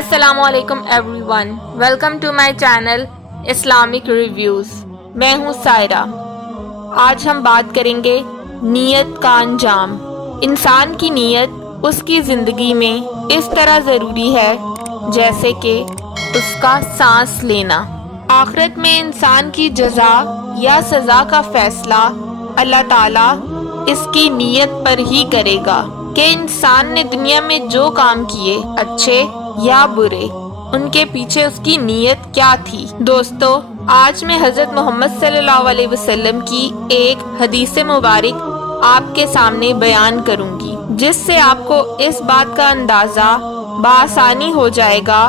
السلام علیکم everyone, welcome to my channel Islamic reviews. میں ہوں سائرہ۔ آج ہم بات کریں گے نیت کا انجام۔ انسان کی نیت اس کی زندگی میں اس طرح ضروری ہے جیسے کہ اس کا سانس لینا۔ آخرت میں انسان کی جزا یا سزا کا فیصلہ اللہ تعالیٰ اس کی نیت پر ہی کرے گا کہ انسان نے دنیا میں جو کام کیے، اچھے یا برے، ان کے پیچھے اس کی نیت کیا تھی۔ دوستو، آج میں حضرت محمد صلی اللہ علیہ وسلم کی ایک حدیث مبارک آپ کے سامنے بیان کروں گی، جس سے آپ کو اس بات کا اندازہ بآسانی ہو جائے گا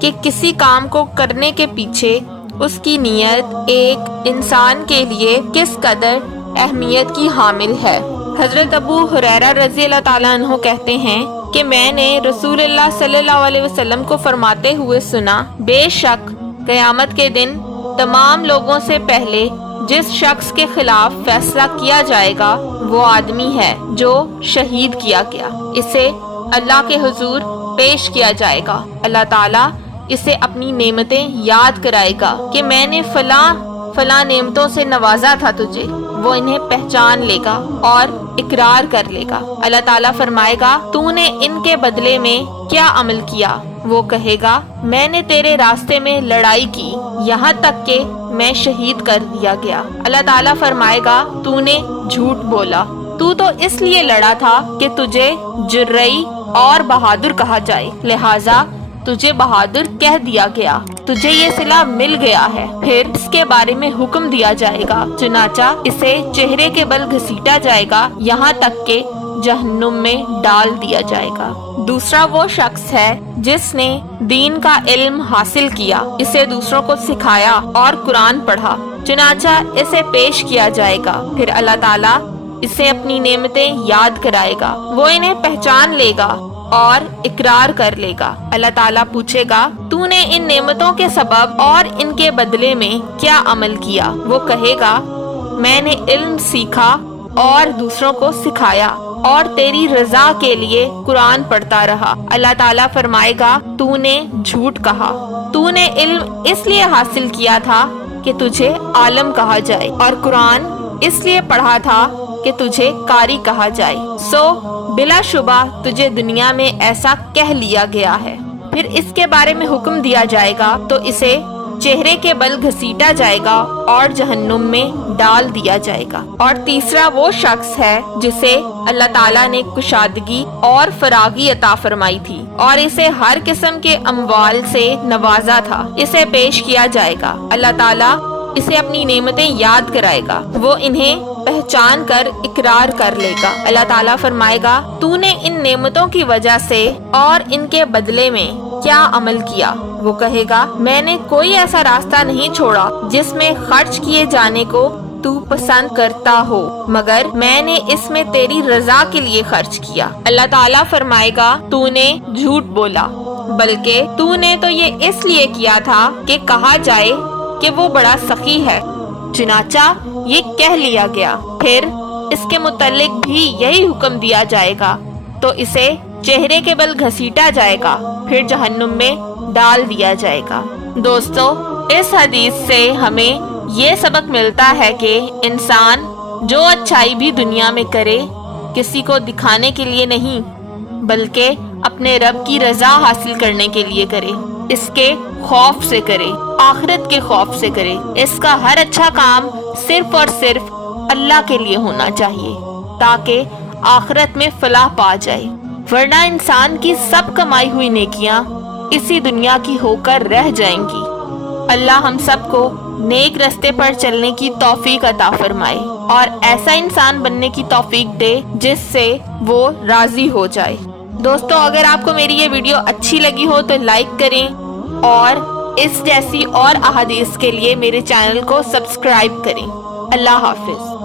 کہ کسی کام کو کرنے کے پیچھے اس کی نیت ایک انسان کے لیے کس قدر اہمیت کی حامل ہے۔ حضرت ابو ہریرہ رضی اللہ تعالیٰ عنہ کہتے ہیں کہ میں نے رسول اللہ صلی اللہ علیہ وسلم کو فرماتے ہوئے سنا، بے شک قیامت کے دن تمام لوگوں سے پہلے جس شخص کے خلاف فیصلہ کیا جائے گا وہ آدمی ہے جو شہید کیا گیا۔ اسے اللہ کے حضور پیش کیا جائے گا۔ اللہ تعالیٰ اسے اپنی نعمتیں یاد کرائے گا کہ میں نے فلاں نعمتوں سے نوازا تھا تجھے، وہ انہیں پہچان لے گا اور اقرار کر لے گا۔ اللہ تعالیٰ فرمائے گا، تو نے ان کے بدلے میں کیا عمل کیا؟ وہ کہے گا، میں نے تیرے راستے میں لڑائی کی، یہاں تک کہ میں شہید کر دیا گیا۔ اللہ تعالیٰ فرمائے گا، تو نے جھوٹ بولا، تو اس لیے لڑا تھا کہ تجھے جرئی اور بہادر کہا جائے، لہٰذا تجھے بہادر کہہ دیا گیا، تجھے یہ صلہ مل گیا ہے۔ پھر اس کے بارے میں حکم دیا جائے گا، چنانچہ اسے چہرے کے بل گھسیٹا جائے گا یہاں تک کہ جہنم میں ڈال دیا جائے گا۔ دوسرا وہ شخص ہے جس نے دین کا علم حاصل کیا، اسے دوسروں کو سکھایا اور قرآن پڑھا، چنانچہ اسے پیش کیا جائے گا۔ پھر اللہ تعالیٰ اسے اپنی نعمتیں یاد کرائے گا، وہ انہیں پہچان لے گا اور اقرار کر لے گا۔ اللہ تعالیٰ پوچھے گا، تو نے ان نعمتوں کے سبب اور ان کے بدلے میں کیا عمل کیا؟ وہ کہے گا، میں نے علم سیکھا اور دوسروں کو سکھایا اور تیری رضا کے لیے قرآن پڑھتا رہا۔ اللہ تعالیٰ فرمائے گا، تو نے جھوٹ کہا، تو نے علم اس لیے حاصل کیا تھا کہ تجھے عالم کہا جائے اور قرآن اس لیے پڑھا تھا کہ تجھے قاری کہا جائے، سو بلا شبہ تجھے دنیا میں ایسا کہہ لیا گیا ہے۔ پھر اس کے بارے میں حکم دیا جائے گا تو اسے چہرے کے بل گھسیٹا جائے گا اور جہنم میں ڈال دیا جائے گا۔ اور تیسرا وہ شخص ہے جسے اللہ تعالیٰ نے کشادگی اور فراغی عطا فرمائی تھی اور اسے ہر قسم کے اموال سے نوازا تھا، اسے پیش کیا جائے گا۔ اللہ تعالیٰ اسے اپنی نعمتیں یاد کرائے گا، وہ انہیں پہچان کر اقرار کر لے گا۔ اللہ تعالیٰ فرمائے گا، تو نے ان نعمتوں کی وجہ سے اور ان کے بدلے میں کیا عمل کیا؟ وہ کہے گا، میں نے کوئی ایسا راستہ نہیں چھوڑا جس میں خرچ کیے جانے کو تو پسند کرتا ہو، مگر میں نے اس میں تیری رضا کے لیے خرچ کیا۔ اللہ تعالیٰ فرمائے گا، تو نے جھوٹ بولا، بلکہ تو نے تو یہ اس لیے کیا تھا کہ کہا جائے کہ وہ بڑا سخی ہے، چنانچہ یہ کہہ لیا گیا۔ پھر اس کے متعلق بھی یہی حکم دیا جائے گا تو اسے چہرے کے بل گھسیٹا جائے گا، پھر جہنم میں ڈال دیا جائے گا۔ دوستو، اس حدیث سے ہمیں یہ سبق ملتا ہے کہ انسان جو اچھائی بھی دنیا میں کرے کسی کو دکھانے کے لیے نہیں بلکہ اپنے رب کی رضا حاصل کرنے کے لیے کرے، اس کے خوف سے کرے، آخرت کے خوف سے کرے۔ اس کا ہر اچھا کام صرف اور صرف اللہ کے لیے ہونا چاہیے تاکہ آخرت میں فلاح پا جائے، ورنہ انسان کی سب کمائی ہوئی نیکیاں اسی دنیا کی ہو کر رہ جائیں گی۔ اللہ ہم سب کو نیک رستے پر چلنے کی توفیق عطا فرمائے اور ایسا انسان بننے کی توفیق دے جس سے وہ راضی ہو جائے۔ دوستو، اگر آپ کو میری یہ ویڈیو اچھی لگی ہو تو لائک کریں اور اس جیسی اور احادیث کے لیے میرے چینل کو سبسکرائب کریں۔ اللہ حافظ۔